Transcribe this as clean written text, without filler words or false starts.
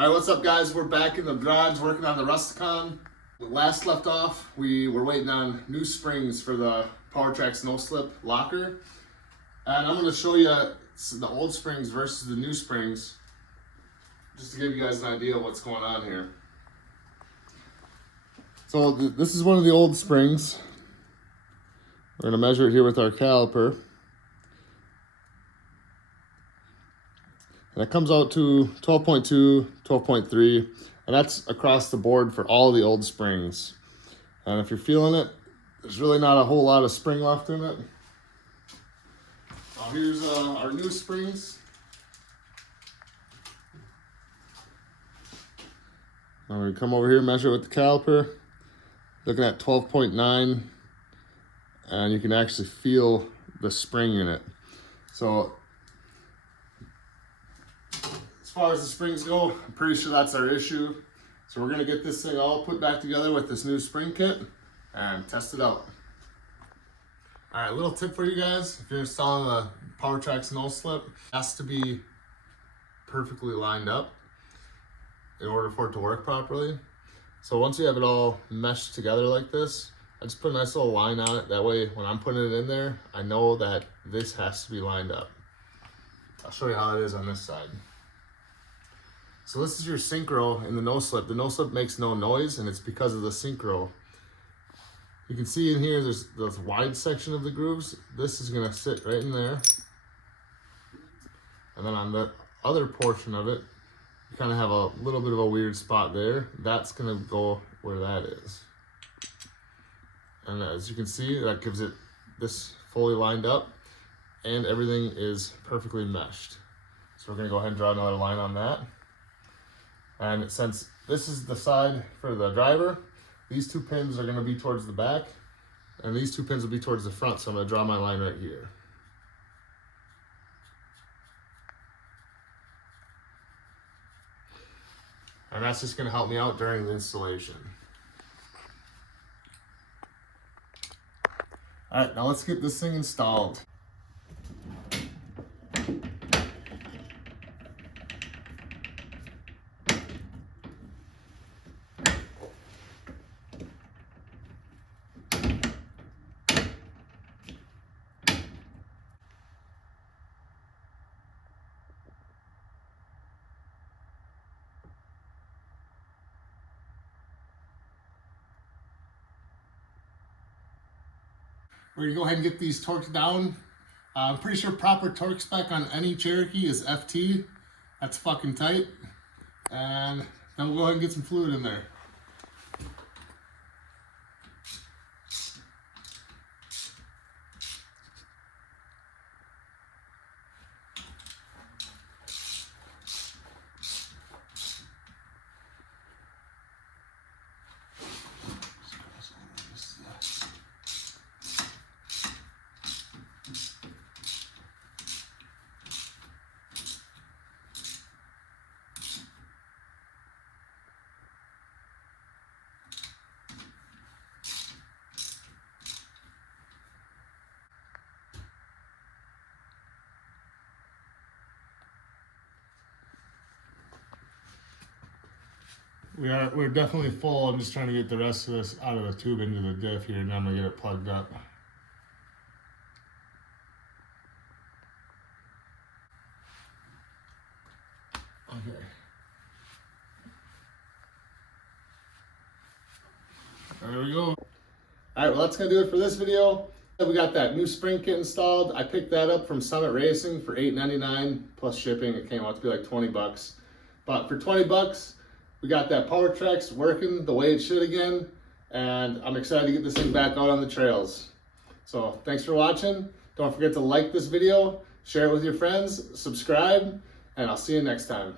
All right, what's up guys? We're back in the garage working on the Rusticon. Last left off, we were waiting on new springs for the Powertrax No Slip locker. And I'm gonna show you the old springs versus the new springs, just to give you guys an idea of what's going on here. So this is one of the old springs. We're gonna measure it here with our caliper. And it comes out to 12.2, 12.3, and that's across the board for all the old springs. And if you're feeling it, there's really not a whole lot of spring left in it. Here's our new springs. Now we come over here, measure it with the caliper, looking at 12.9, and you can actually feel the spring in it. So as far as the springs go, I'm pretty sure that's our issue. So we're gonna get this thing all put back together with this new spring kit and test it out. All right, little tip for you guys. If you're installing the Powertrax No Slip, it has to be perfectly lined up in order for it to work properly. So once you have it all meshed together like this, I just put a nice little line on it. That way, when I'm putting it in there, I know that this has to be lined up. I'll show you how it is on this side. So this is your synchro in the No Slip. The No Slip makes no noise, and it's because of the synchro. You can see in here, there's the wide section of the grooves. This is gonna sit right in there. And then on the other portion of it, you kind of have a little bit of a weird spot there. That's gonna go where that is. And as you can see, that gives it this fully lined up, and everything is perfectly meshed. So we're gonna go ahead and draw another line on that. And since this is the side for the driver, these two pins are gonna be towards the back, and these two pins will be towards the front, so I'm gonna draw my line right here. And that's just gonna help me out during the installation. All right, now let's get this thing installed. We're gonna go ahead and get these torqued down. I'm pretty sure proper torque spec on any Cherokee is FT. That's fucking tight. And then we'll go ahead and get some fluid in there. We're definitely full. I'm just trying to get the rest of this out of the tube into the diff here, and I'm gonna get it plugged up. Okay. There we go. All right, well that's gonna do it for this video. We got that new spring kit installed. I picked that up from Summit Racing for $8.99 plus shipping. It came out to be like 20 bucks. But for 20 bucks, we got that Powertrax working the way it should again, and I'm excited to get this thing back out on the trails. So thanks for watching. Don't forget to like this video, share it with your friends, subscribe, and I'll see you next time.